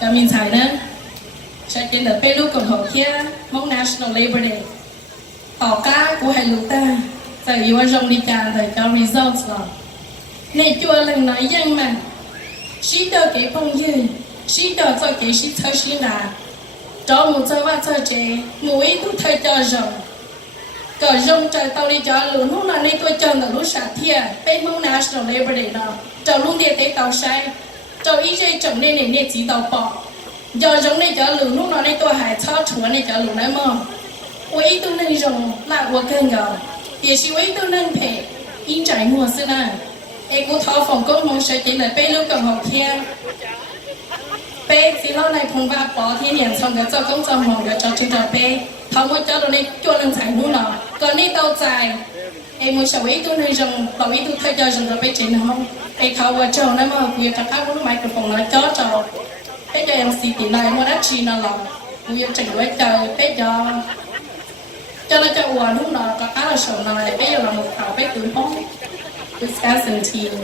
Cả mình thấy nè, sẽ kiến được Peru Cộng hòa kia, mong National Labor Day. Họ cá của hai lũ ta, tại vì quan trọng đi cả thời có results rồi. Này chua lần nói dân mà, sĩ đỡ cái phong dư, sĩ đỡ cho cái sĩ thơ sĩ là, cho một cho và cho chế, mũi tôi thơ cho rồng. Cờ rồng trời tao đi cho lũ lúc nào này tôi chờ là lúc sạc thịa, bên mong National Labor Day đó, cho lúc địa tế tàu sai, cho ý dây chồng nên để chỉ tàu bỏ. Giờ giống này cho lũ lúc nào này tôi hãy cho chúa này cho lũ này mơ. Ôi tôi nên rồng là của kênh gờ, địa sĩ ôi tôi nên phê, in trái mùa xưa này. Ê cô thọ phòng công mong sẽ chỉ là bê lưu cộng học kia. Bê thì lâu này phong va bỏ thiên nhiên xong cái cho công cho mong cái cho chúng ta bê. Thọ mỗi cho đồ này cho nên chạy nụ nọ. Còn này tàu dài. Ê mỗi sở ý tôi nên rồng, bảo ý tôi thay cho rồng rồi bê chế nó không. Ê thọ vào trầu này mà quý các áp của microphone nói cho trầu. Bê cho em xì tỉ này mua đắt chi nó lòng. Quý chỉnh với trời bê cho nó cho uổng lúc đó có khá là sầu này. Bê giờ là một khảo bê túi bóng. Discussing team,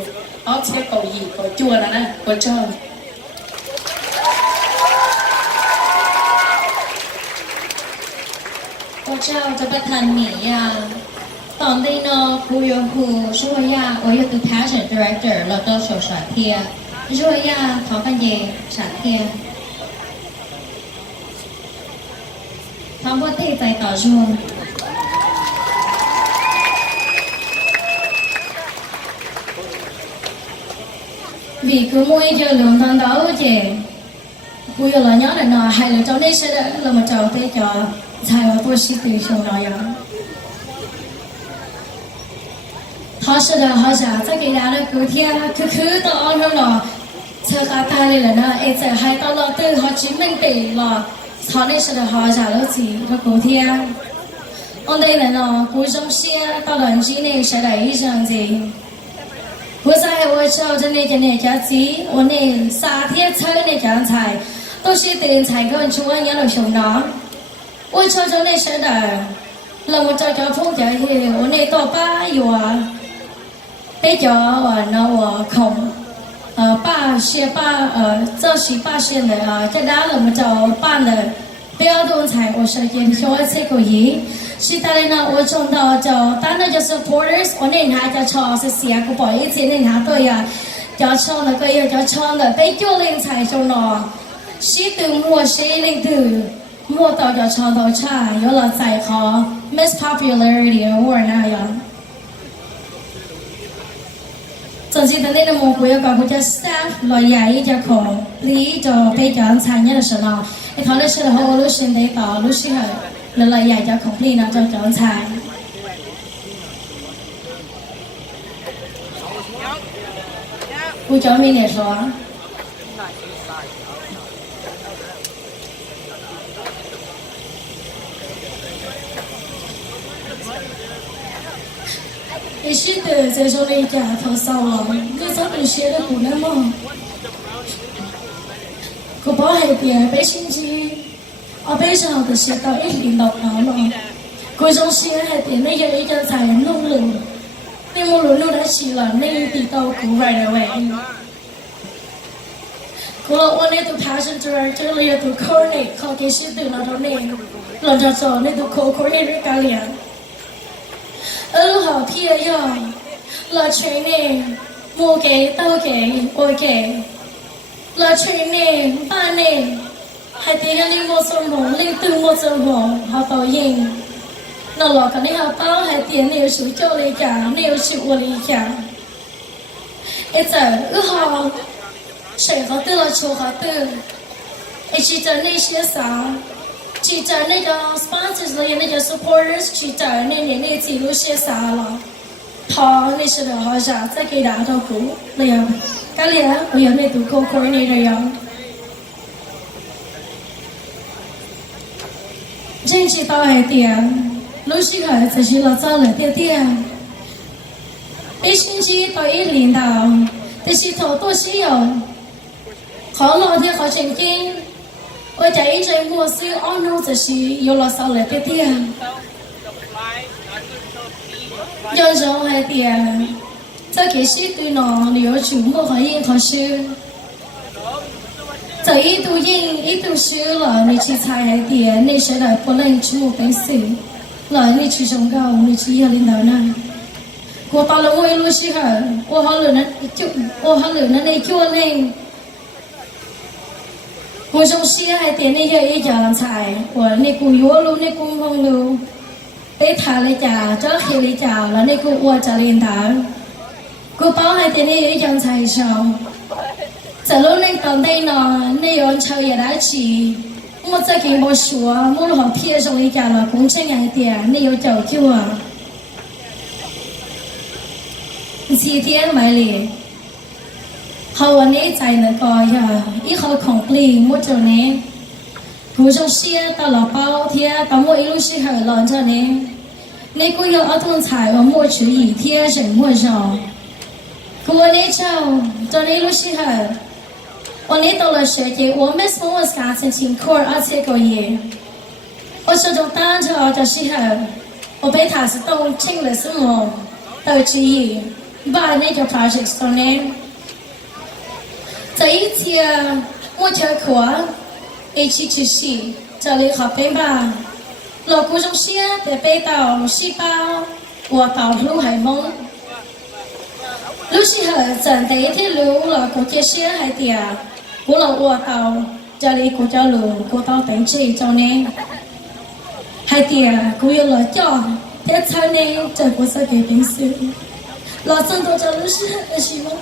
all take cầu gì, cầu chua là nè, cầu trơn. Cô cháu cho bắt thành mỹ à. Tóm đây nó cô yêu hù rồi à, ở yêu từ passion director là tôi sổ sản thia. Rồi à, thó căn gì sản thia. Thó bó tì tay tỏ rồi. Vì cứ mỗi giờ lượng thằng đó chị bây giờ là nhớ là nó hay là trong đây sẽ là một trò tới cho thay vào tôi sẽ từ chỗ đó vậy họ sẽ là họ sẽ cái đó là cứ theo cứ tao ăn hơn là chờ cả tay là nó ấy sẽ hay tao lo từ họ chứng minh để là họ đây sẽ là họ sẽ là gì nó cứ theo ở đây là nó cuối trong xe tao lần gì này sẽ là ý rằng gì我在我手这里那家鸡，我那沙铁车那家菜，都是对菜跟出完养了熊的。我手这里是的，那我找找风家去，我那到八有啊，北角啊那我空，八些八这是八些的啊，这哪那么找办的，不要动菜，我是给说这个嘢。是但係呢，我從到就單單就 supporters，我呢下就錯是試下個保一次呢下對啊，就錯了個嘢就錯了，被叫人才中咯，是對我是令對，我到就錯到差，有了在考 Miss Popularity Award 那樣。總之，等你哋冇會有個叫 staff 來廿一隻課，你就被講參與的時候，你睇你時候我都先得到，都是係。lần này dạy cho không đi nào cho chọn xài cô cho mình để xóa cái sự từ giờ cho đi trả thọ sau rồi cái số từ xe đó cũng đã mong cô bỏ hay tiền bé sinh chi ở bên sau thì sẽ có ít liên độc đó rồi cô trong xe hay thì bây giờ ý cho xài nông lượng nhưng mà luôn đã chỉ là nên thì tàu cũng vậy là vậy cô là ôn này tụi passion director là tụi coordinate có cái sự từ nào đó nên lần cho cho nên tụi coordinate với cả liền ở lúc họ thi ở giờ là training mua cái tao cái ôi cái là training ba này hai tiếng anh mua sắm món lên từ mua sắm món họ tao yên nó lọt cái này họ tao hai tiếng nếu sử cho lấy trả nếu sử của lấy trả ít giờ họ sẽ họ tư là chỗ họ tư chỉ cho nên sẽ sao chỉ cho nên cho sponsors là nên cho supporters chỉ cho nên nên chỉ lúc sẽ sao là họ nên sẽ là họ trả在给大家服那样cái này我有那读 coordinator 样真是到海点，路西海才是老早了点点。一星期到一领导，但是头多需要，好老天好正经。我在一阵我是安弄就是有了少了点点，有时候还点，这个是对呢，你要全部可以考试。这一度音一度诗了，你去猜一点，你现在不能出本事，了你去中高，你去要领导呢？我到了我一路时候，我好了那叫那，我从西海点那些一家菜，我那个药路那公公路，被他了家，找黑了家了那个我家领导，我包海点那一家菜上。在路那当地呢，那样抽也来起，我在跟我说，我老偏上一家了，工程一点，你有教究啊？今天买哩，好วันนี้ใจนะก็อย่าอีเขาของปลีหมดเจ้านี้กูจงเสียตลอดเป้าเทียตามว่าอีลูกสิเหอหลอนเจ้านี้นี่กู要เอาทุนถ่ายว่ามั่วชื่ออีเทียเฉินมั่วจอกูวันนี้เจ้านี้ลูกสิเหอวันนี้到了学姐我们从我家曾经课而且个月我这种单车就是เหอ我被他是动清了什么到之意把那个 project ตรงนี้这一天我就课一起去洗这里好冰吧老古中些的被到细胞我到路海蒙路是和真的一天路老古这些海底我老我到这里古叫路古到等这一周呢海底古有了叫在餐呢这不是给平时老郑都这路是很喜欢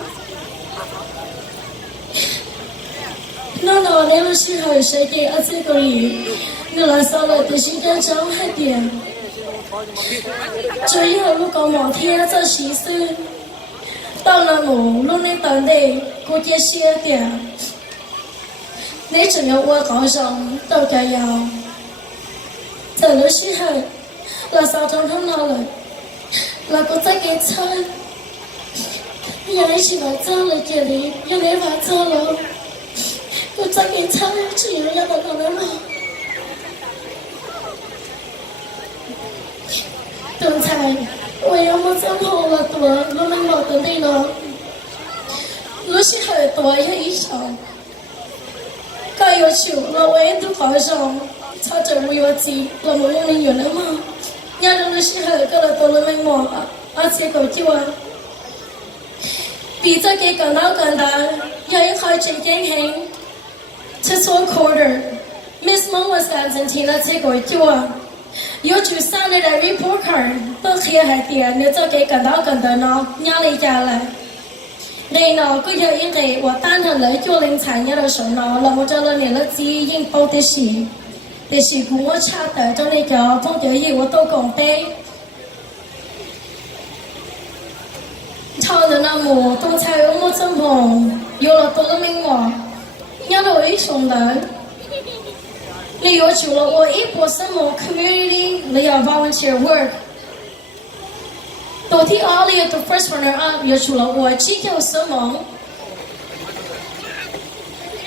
那老年的时候，谁给儿子个里，你来烧了的时间长一点。最后如果某天这时事，到了我路那等的，估计些点，你只要我高上都该要。这个时候，那烧中他那了，那个再给车，也一起来走了这里，也没法走了。我再给他只有要到哪了？刚才我要么真好了多，我们老的那了，我是很多一场，该有求了，我也都考上，他这没有钱，我们用的有了吗？伢人的时候，个了多了没么啊，而且够久啊，比这个更大更大，也开始经营。这做 quarter，Miss Mo 我三整天了这个叫啊，有就三的来 report card， 都贴还点，你这给更大更大呢，伢里家来，你呢，个要因为我单他来做零产业的时候呢，那么这了你了基因包的是，但是我差的，这里叫碰到嘢我都讲背，超的那么东菜我真红，有了多了名望。伢都一种人，你要求了我一波什么 community， 你要 volunteer work。到底阿里的 first runner up 要求了我祈求什么？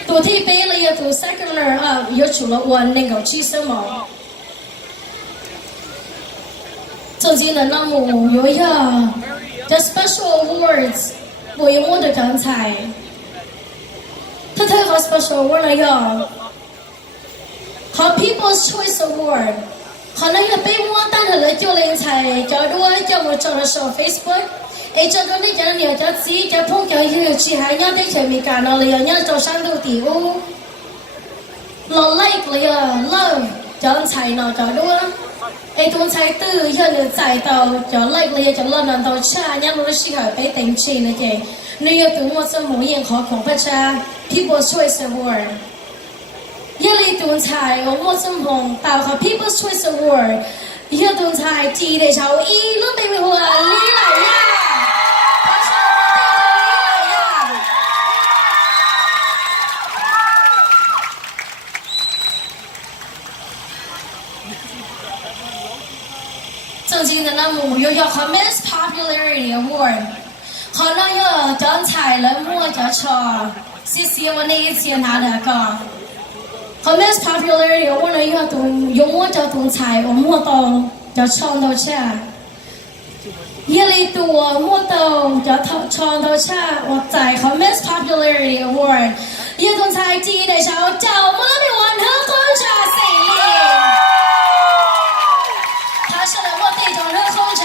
到底贝里的 second runner up 要求了我能够去什么？曾经的那么有呀 ，the special awards 我有我的刚才。他太好 special award 了呀，好 People's Choice Award， 好那个被我当成了9人才，叫我叫我找了上 Facebook， 叫到你叫你叫自己叫碰叫有去还要对前面干了了，要找上头的哦，老 like 了呀 ，love 叫才呢叫我，东才对要你在到叫 like 了呀叫老难到差，要我适合被定期了嘅。你要对我这模样好恐不差 People's Choice Award 一里顿菜我真红到和 People's Choice Award 一顿菜记得朝一路被为我你来呀正经的那么又要和 Miss Popularity Award好那要刚才了我就说谢谢我那一次拿的个好 Miss Popularity 我那要动用我就动菜我摸到就唱到车一里多摸到就唱到车我在好 Miss Popularity Award 叶总裁第一的时候，找我们的玩和观察谁哩？他是来我地中的观察。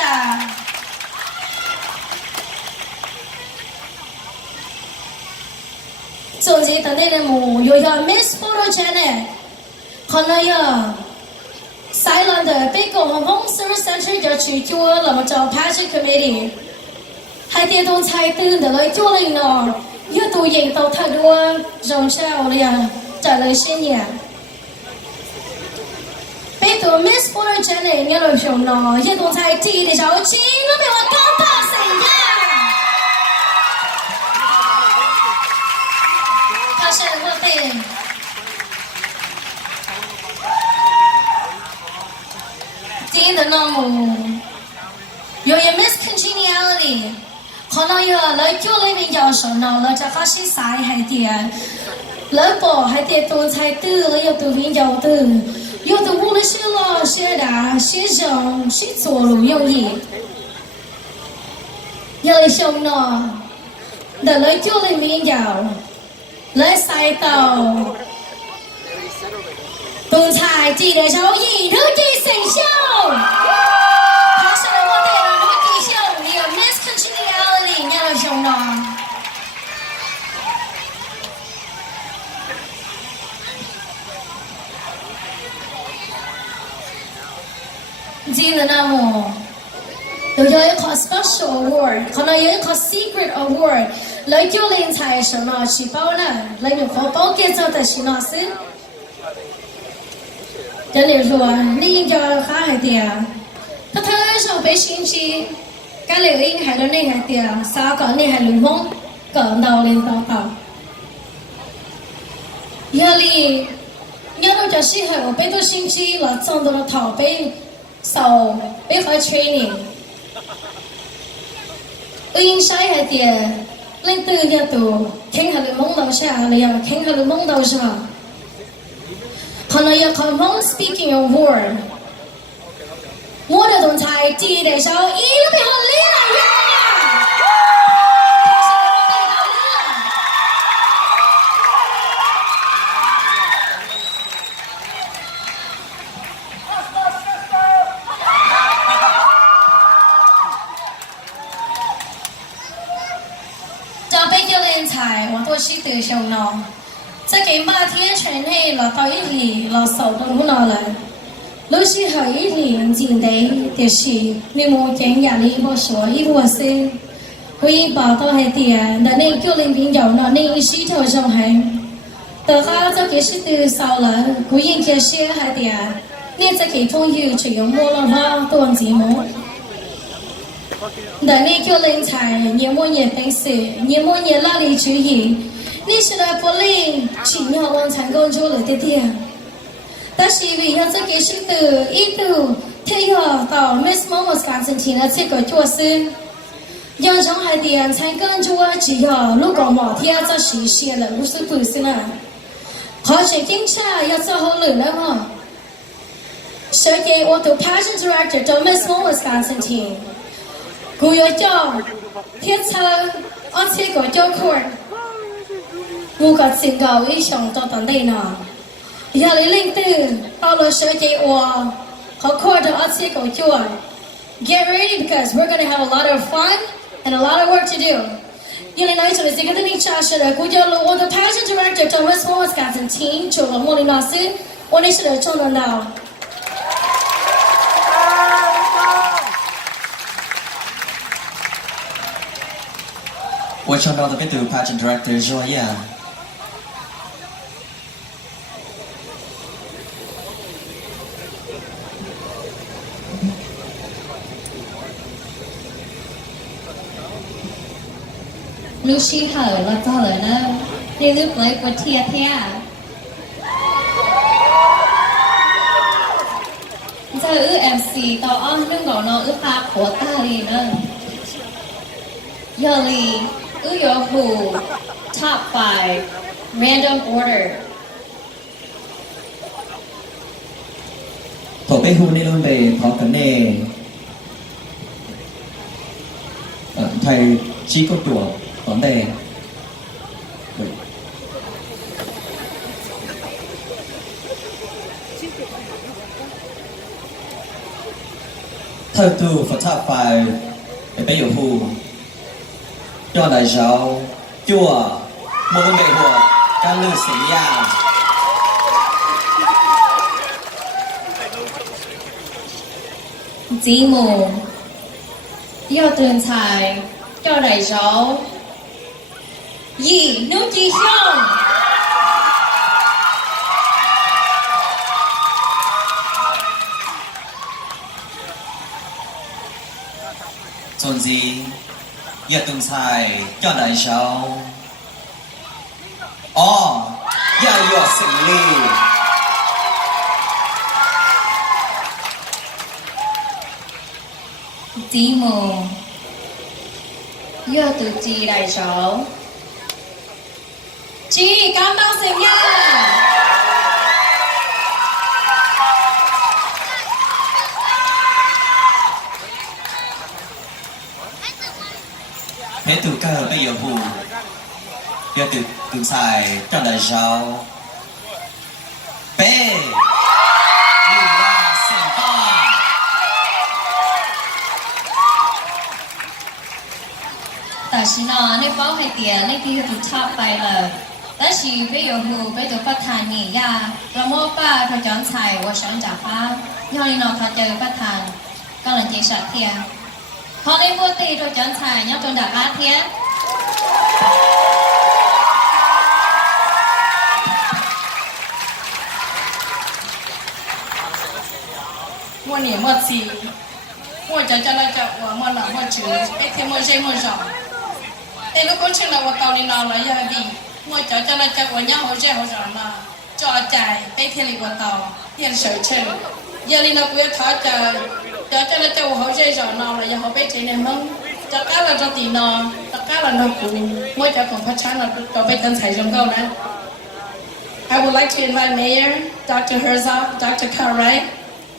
总结的内容有个 Miss Photogenic， 可能有 Silent 的被共和公 Service Center 就去做了么叫 Pageant Committee， 还电动彩灯的来做了呢，有都引导太多人效了呀，在了些年。被多 Miss Photogenic 你了熊呢，电动彩第的时候，请了没我刚大谁呀？他是我的。第一的项目有一 Miss Congeniality， 可能有来做里面教授呢，来在开始晒还点，来播还点多才多，有多边教的，有的我的写了写的写上写作了用意，有的熊呢，来做里面教，来晒到。东菜记得手艺，土地成秀。他是我哋啦，土地秀，你有 Miss Congeniality， 你有熊咯。记得那么，有一个 special award， 可能有一个 secret award， 来叫人才什么去包呢？来用可包给做的是哪些？人哋说你應該下係啲啊，他睇上俾先知，隔離已經係個你係啲啊，三個你係聯邦講到你講到，而你有到就是係我俾到先知啦，裝到頭俾受俾佢 training， 我應該係啲，你對一度傾下你夢到啥，你又傾下你夢到啥。可能有 Common Speaking Award， 我的总裁第一的时候，一路被好厉害呀！他是我被好厉害。找被教练才，我都是得上了。在给马天全内了到一里了手动不拿来，老师和一里进的的是你莫见压力不说一不是，可以把到海点，但你叫人朋友呢，你一时头上海，大家就给是的少了，可以给些海点，你在给朋友去用摸了他多节目。但你叫人才，你莫也本事，你莫也哪里注意。你是来不灵，奇妙往成功做了的点，但是为了这个是的，一度退要到 Miss Momo's Constantine 这个角色，让上海点成功做只要如果某天在实现了50%呢，而且警察要做好了了嘛。设计我的 Pageant Director 叫 Miss Momo's Constantine， 我要叫天车，而且我叫 Court。我个警告一上到当地呢，要你领导到了设计我和 Court 而且我做 ，Get ready because we're gonna have a lot of fun and a lot of work to do。因为那一次这个的你查实了，我叫了我的 Pageant Director 叫 Miss Momo's Constantine， 做了莫里老师，我那是来做得到。我想到的เป็นตัว Pageant Director ช่วยอ่ะลูกชีเหอแล้วก็เลยนะในรูปเลยกว่าเทียเทียจะMC ต่ออ้อนเรื่องของน้องตาโขตาลีนะยอลียอหู top 5 random order ตัวไปฮูนี่รุ่นไปพร้อมกันเน่ไทยชี้ก็ตัวตอนแดง thơ tu Phật tháp phải để bây giờ hù cho đại giáo chùa một bên bệ hồ ca lư sinh nhà Dĩ mù Yêu tương thải Cho đại giáo Yi Nu Ji Hyung Dồn gì yêu tương sai cho đại giáo ya yêu sinh ly Dĩ mù Yêu tự trì đại giáo Chị cảm ơn sinh nha thế từ cơ bây giờ hù yêu từ tương sai cho đại giáo bé đi ra sinh conแต่ฉันนอนในเป้าให้เตียในที่ถูกชอบไปเลยแต่ชีไปอยู่หูไปตัวประธานนี่ยาเราโม่ป้าพระจอนชัยว่าฉันจากป้าย้อนนอนเขาเจอประธานก็หลังจีสัตเทียพอในบัวตีพระจอนชัยย้อนจนดักอาเทีย mua nỉ mua gì mua cho lại cho mua mua nào mua chữ cái thêm mua dây mua giỏ thế lúc có chuyện là mua tàu đi nào là giờ đi mua cho lại cho mua nhau hỗ trợ là cho chạy cái thêm đi mua tàu tiền sở chơi giờ đi nào cứ tháo cho lại cho hỗ trợ giỏ nào là giờ họ biết chơi này mông cho cá là cho tiền nào cho cá là nó cũng mua cho còn phát chán là cho biết tân thầy trong câu này. I would like to invite Mayor Dr. Herzog, Dr. Cartwright,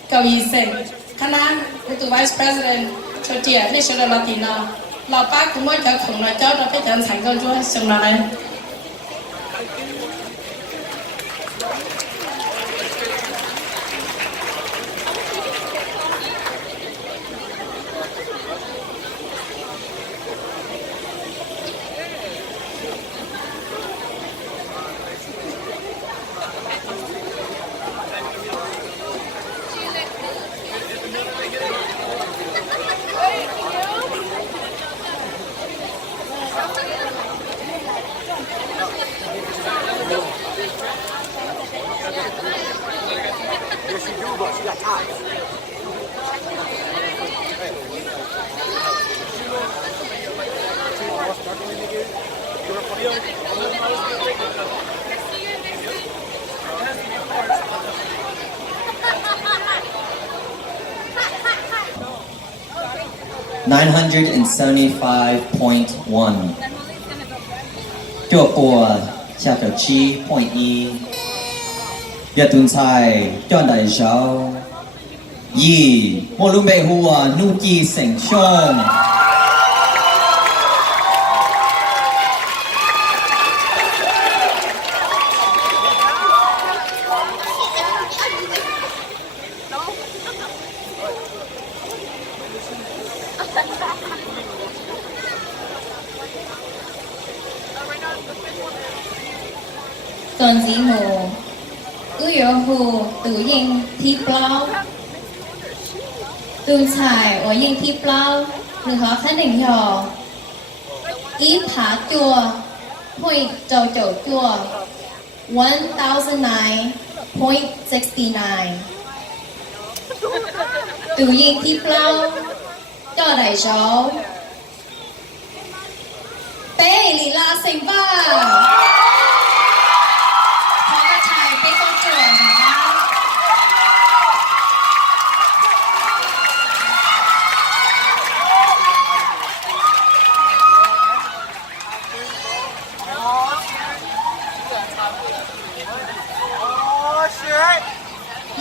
Go Yiseng, Hana, with the Vice President, Chotia, National Latino, La Park, the Mocha Kung, La Joe, the Petan, and go to us, Sunday. $975.1 cho của cha trở chi point y giờ tuần sai cho đại giáo y một lúc bệ hùa nu chi sảnh sông Tuần dĩ mù Ư yếu hù tử yên thi plau Tuần xài ở yên thi plau Nửa khó khăn đỉnh nhỏ Ý phá chùa Hùi trầu chầu chùa 1009.69 Tử yên thi plau Cho đại giáo Bé lì la xanh vàng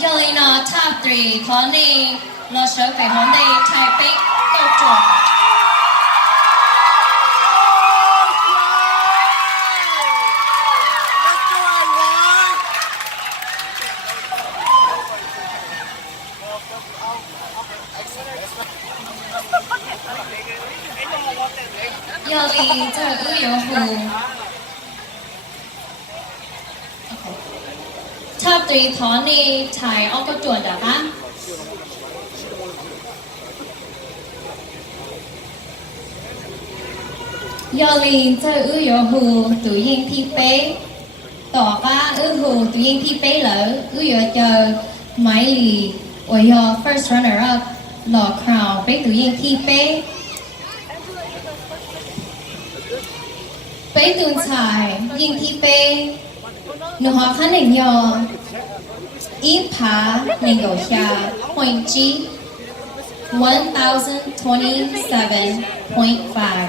giờ này nó top 3 có này nó sẽ phải hôm nay thay bích câu chuyện Excellent. 要离这日游湖。Top 3 thó ni thải ốc có chuẩn đã hả? Do lì chơi ư yếu hù tụi yên thi bế tỏ ba ư hù tụi yên thi bế lỡ ư yếu chờ máy lì ở yếu first runner up lọ crown bế tụi yên thi bế bế tụi xài yên thi bế nụ họ khá nền nhỏ ít phá nền gầu xa point G 1027.5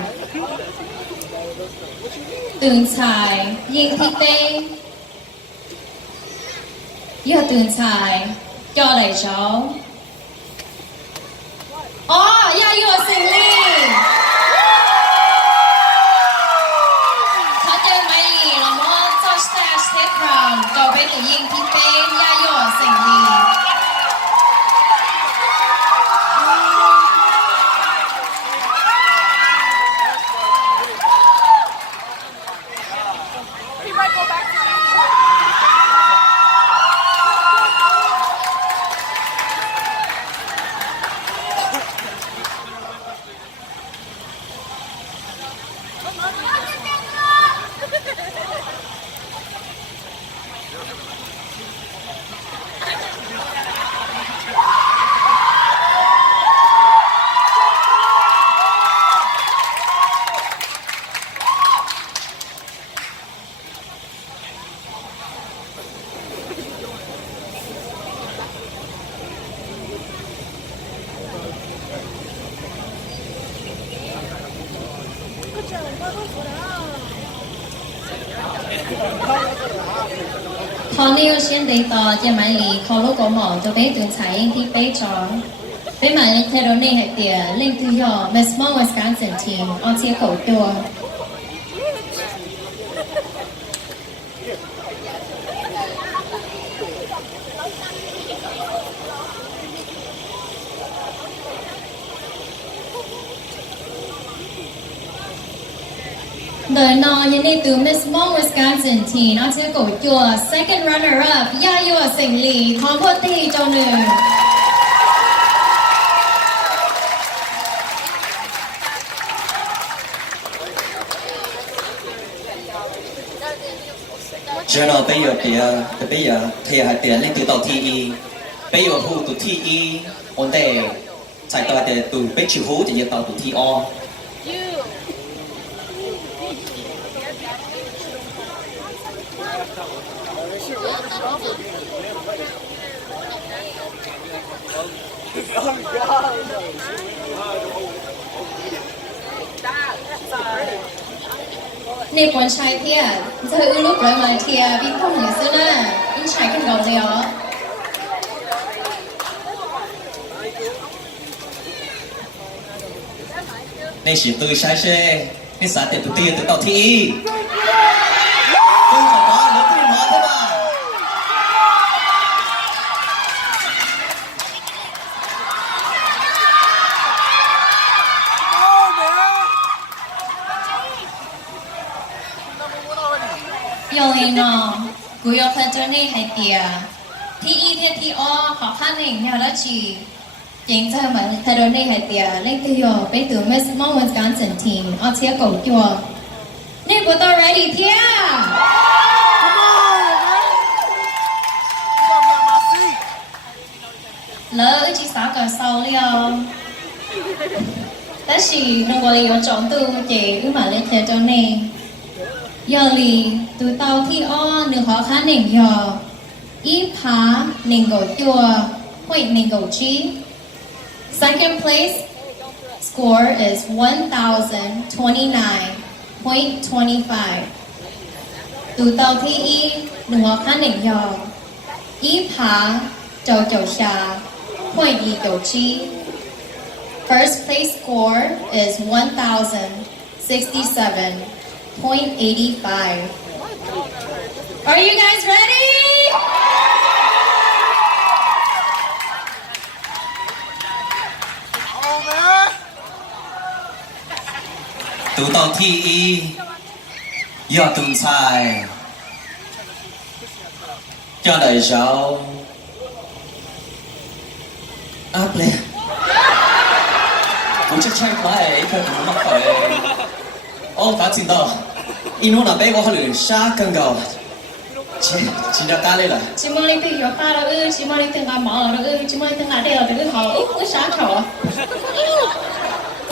ตื่นสายยิงที่เป้อย่าตื่นสายจอไหลเช้าอ๋ออย่าอยู่สิงลี่ถ้าเจอไม่ลีแล้วมั่วจอสแตชเทคคราวจอไปหรือยิงที่เป้อย่าอยู่สิงลี่Thọ niêu xuyên đầy tỏ cho máy lý khó lúc có mỏ cho bé tuyển trái anh thi bé chó. Bé mà lên theo đó này hãy tìa lên thư nhỏ Miss Small Wisconsin team ở chia khẩu tùa. Đời nọ như này từ Miss Small Wisconsin thì nó sẽ cổ chùa second runner up ya yua sinh lý thó vô thi cho nữ. Giờ nó bây giờ thì hãy tiền lên từ tàu thi bây giờ hù từ thi ổn đề chạy tàu để từ bây chịu hú thì giờ tàu từ thi o Nè quán trai thìa, giờ ư lúc rồi mà thìa bin không hiểu xưa nè, in trai cần gầu lèo. nên chỉ tôi sai xe nên sáng tiền tôi tiền tôi tàu thi tôi không có lớn tôi nói thế mà Yêu lên nọ, cú yêu phân cho nên hay tìa. Thi y thế thi o, khó khăn hình nhau đó chỉ. Chính ra mà thay đổi này hay tìa, lên từ yo, bé từ Miss Small Wisconsin team, ở chia cổ chùa. Nên của tôi ready thìa. Lỡ chỉ sáu cờ sau liao. Đó chỉ nông gọi là chọn từ chế ư mà lên theo cho nên. Giờ lì từ tàu thi o nửa khó khăn nền dò ý phá nền gỗ chùa hội nền gỗ chi. Second place score is 1029.25. Từ tàu thi y nửa khó khăn nền dò ý phá chầu chầu xà hội y gỗ chi. First place score is 1067.85. Are you guys ready? tụ tàu thi y do tụng sai cho đời giàu áp lên cũng chắc chắn phải cái cũng mắc phải ô phát triển đó inu là bé có hơi xa cần cầu chỉ ra ta lên là chỉ muốn đi từ ta là chỉ muốn đi từ ngã mỏ là chỉ muốn đi từ ngã đèo từ họ sáng thọ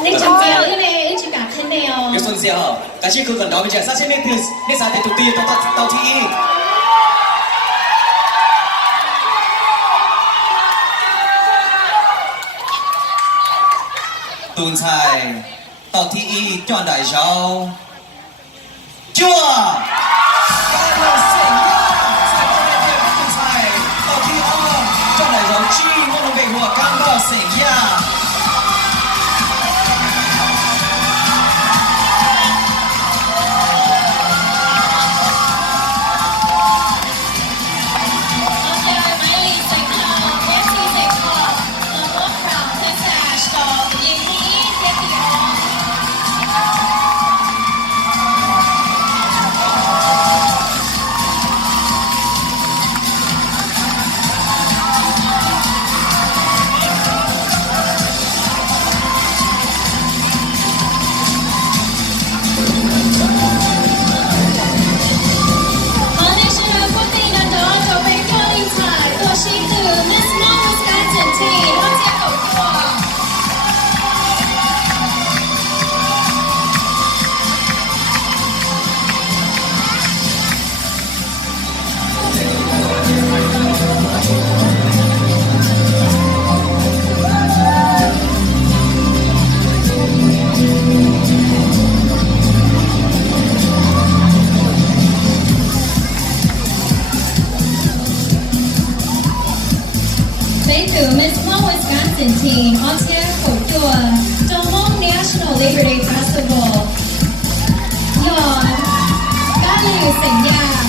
nên chẳng phải này chỉ cả thế này cái xuân xe hả cái chiếc cứ gần đó bây giờ sao sẽ nên từ nên sao để tụi ti tao thi tuần sai tao thi chọn đại giáo chua chọn đại giáo chi mong nó về hòa cam bao sỉnh ya Team on Sierra Cultura, Domong National Labor Day Festival. Yon, Galu Senyang.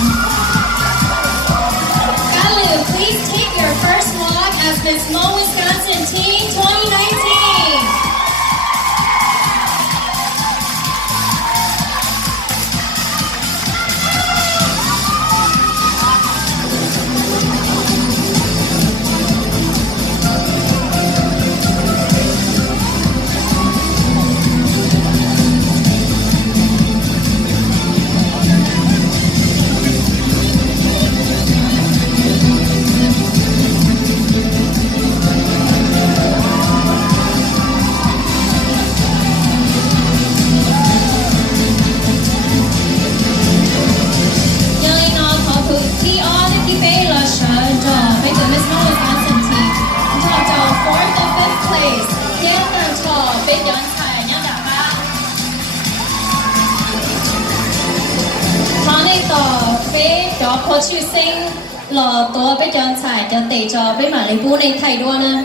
Galu, please take your first walk as Miss Mo Wisconsin Team 2019. Có chữ sinh là tôi bây giờ xài cho tỷ cho với mà lấy bu này thầy đua nè.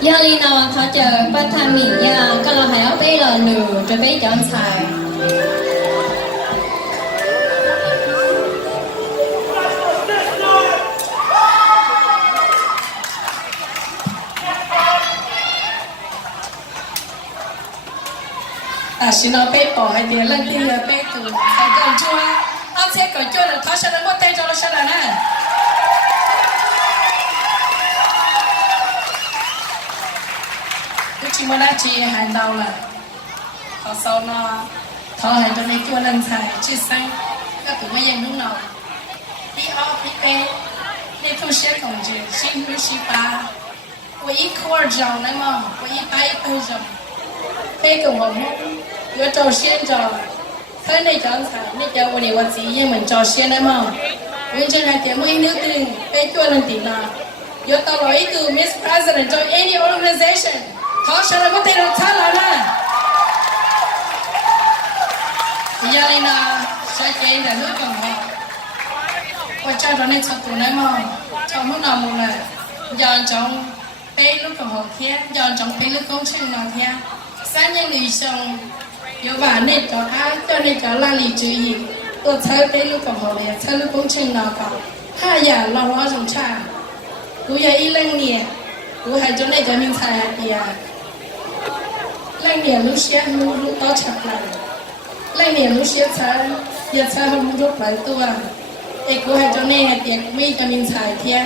Giờ đi nào thọ chờ bắt tham mỹ ya, cái là hay ở bây giờ nửa rồi bây giờ xài. xin nó bé bỏ hay tiền lên tiền là bé từ phải gần chua ông sẽ còn chua là tháo sẽ là một tay cho nó sẽ là nè cái chị mới đã chị hành đầu là họ sau nó tháo hành cho nên chua lên xài chị xanh các tụi mấy em đúng nào đi ao đi bé đi thu sẽ còn gì xin cứ xin ba với ít khô rau nữa mà với ít ai hơi rau bé cùng họ yo trò xiên trò thế này chọn xài nên choวันนี้วันgì nhưng mình trò xiên đấy mà nguyên trên hai tiếng mới nước tiền bé chua lên tiền nào yo tao nói từ Miss President cho any organization họ sẽ là có tiền được thắt là nè bây giờ này là sẽ chơi để nước còn họ qua chơi đó này cho tụi này mà trong lúc nào một này giờ trong bé lúc còn họ kia giờ trong bé lúc công trình nào kia sáng nhân lì xong 有把那个啊，叫那个拉里主义，我才被路搞好嘞，才路工程那个，他呀老老种差，我也一两年，我还叫那个名菜还的呀，两年路些路到吃来，两年路些菜也菜很多来多啊，哎，我还叫那个店每个名菜天，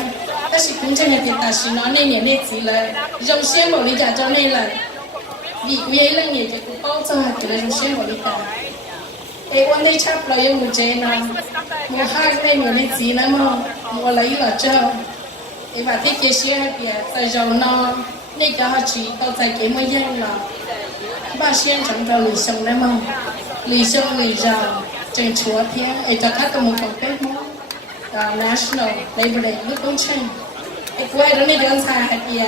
但是工程的店但是那那年那几来，用些某里家叫那来。vì quý ấy là nghề cho cụ bao giờ hạt là dùng xe bỏ đi cả ấy quan đây chắc là yêu một chế nào một hai cái này nhiều này gì nữa mà một lấy là cho ấy bà thích cái xe hạt bìa tại dầu nó này cho họ chỉ tao tại cái mới dân là ba xe chẳng cho lì sông đấy mà lì sông lì giàu trên chúa phía ấy cho các một phòng bếp món National Labor Day lúc công trình ấy quý ấy đó này đơn xài hạt bìa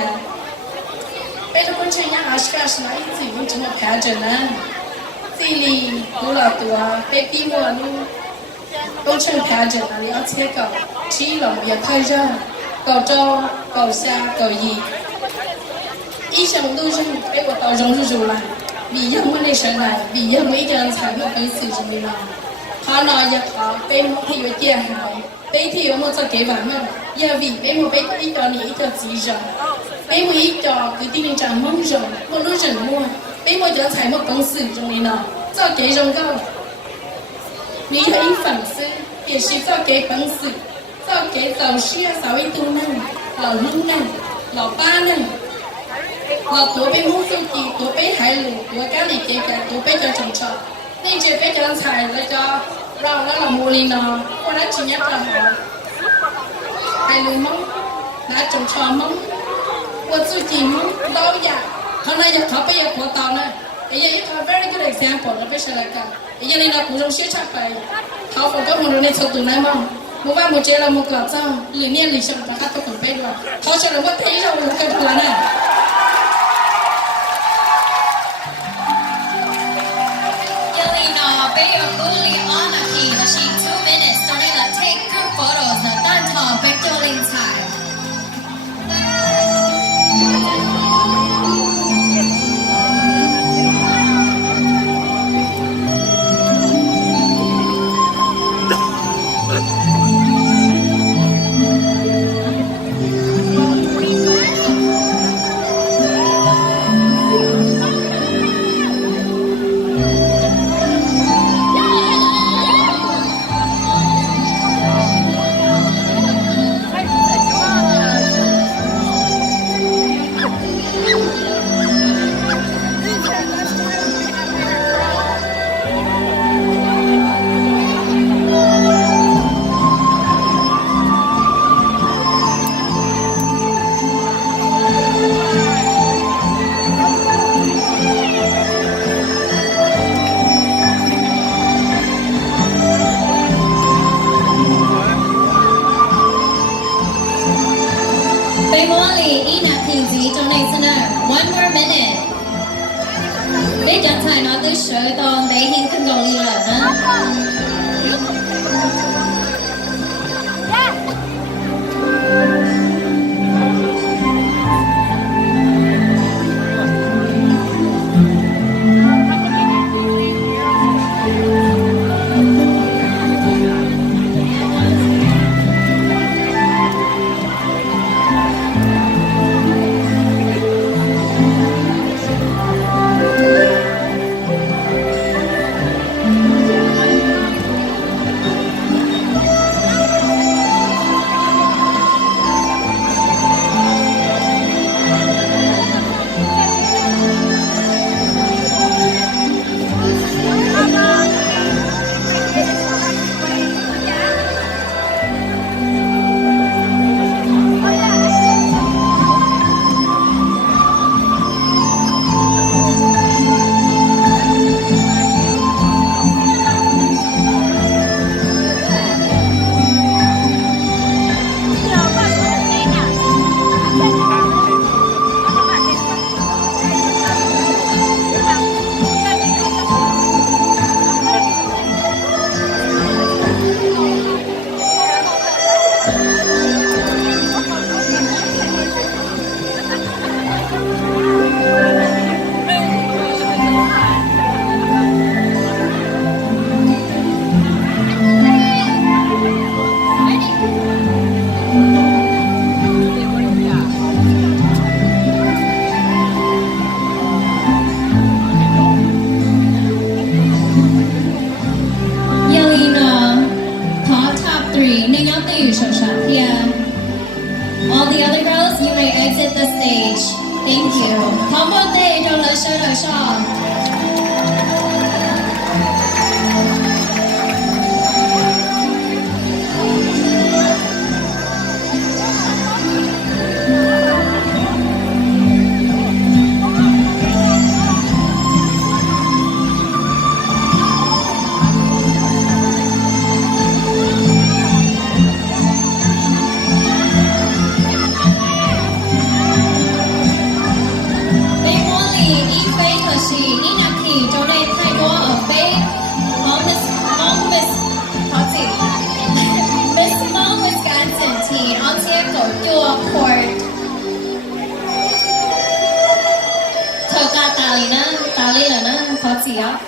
bây giờ con chơi nhà Oscar nói gì cũng chỉ một cái chuyện nè, gì li cũng là tuổi baby mùa luôn, con chơi cái chuyện là liệu chế cầu, chỉ là một việc thay ra, cầu trâu, cầu xa, cầu gì, ý想都是被我当成是主了，vì dân mới này sợ này, vì dân mới cho anh xài một cái sự gì mình làm, họ nói giờ họ bên một thì có chia hại, bên thì có một số kế bản mà, giờ vì bên một bên ít cho này ít cho gì rồi. Bây giờ ít cho cứ tin rằng chẳng mong rồi, một lúc rảnh mua. Bây giờ chẳng thấy một công sự trong này nào, cho cái rồng cao. Nghĩ thấy phản sư,也是cho cái công sự, cho cái giàu xe, giàu ý tu năng, lão lưng năng, lão ba năng. Lão tổ bây mũ tiêu kỳ, tổ bây hải lũ, tổ cá lì kê cả, tổ bây cho trồng trọ. Nên chỉ bây cho xài lại cho rau đó là mua linh nào, cô đã chỉ nhắc là họ. Hải lũ mong, đã trồng trọ mong. 我自己都呀，他那要他不要过到呢，哎呀，一个 very good example 了，不是那个，哎呀，你那古种写出来，他放个红的那抽度来嘛，我把我接了我搞糟，里面里上把他都准备了，他说了我陪着我跟他呢。Fully on a key, she 2 minutes, starting to take group photos, the done top, back to inside. 1 more minute. Để chẳng phải nói tới sự toàn để hiện kinh cầu đi là đó. the stage. Thank you. พร้อมบนเตะดอลลาร์ชอชอ Bé Hoa Lì y phê thờ xì y nạc kỳ cho nên thay đua ở bê Mong Miss Miss Mong Wisconsin teen on tiệc cổ đua court. Thờ ca tà lì là na có gì á?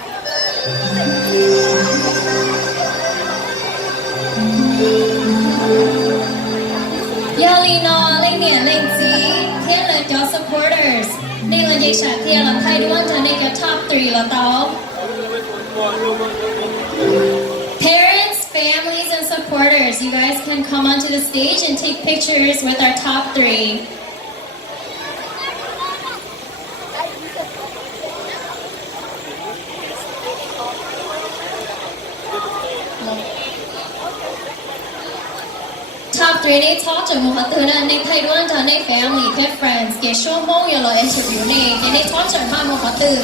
Yo lì nó lên nhẹ lên gì thiên là cho supporters nên là dây sạc thiên là thay đuôn cho nên cái top 3 là tao. Parents, families, and supporters, you guys can come onto the stage and take pictures with our top 3. Top 3 này talk cho một từ là nên thay đổi cho nên family, friends, cái show mong yêu là interview này, cái này talk cho hai một từ.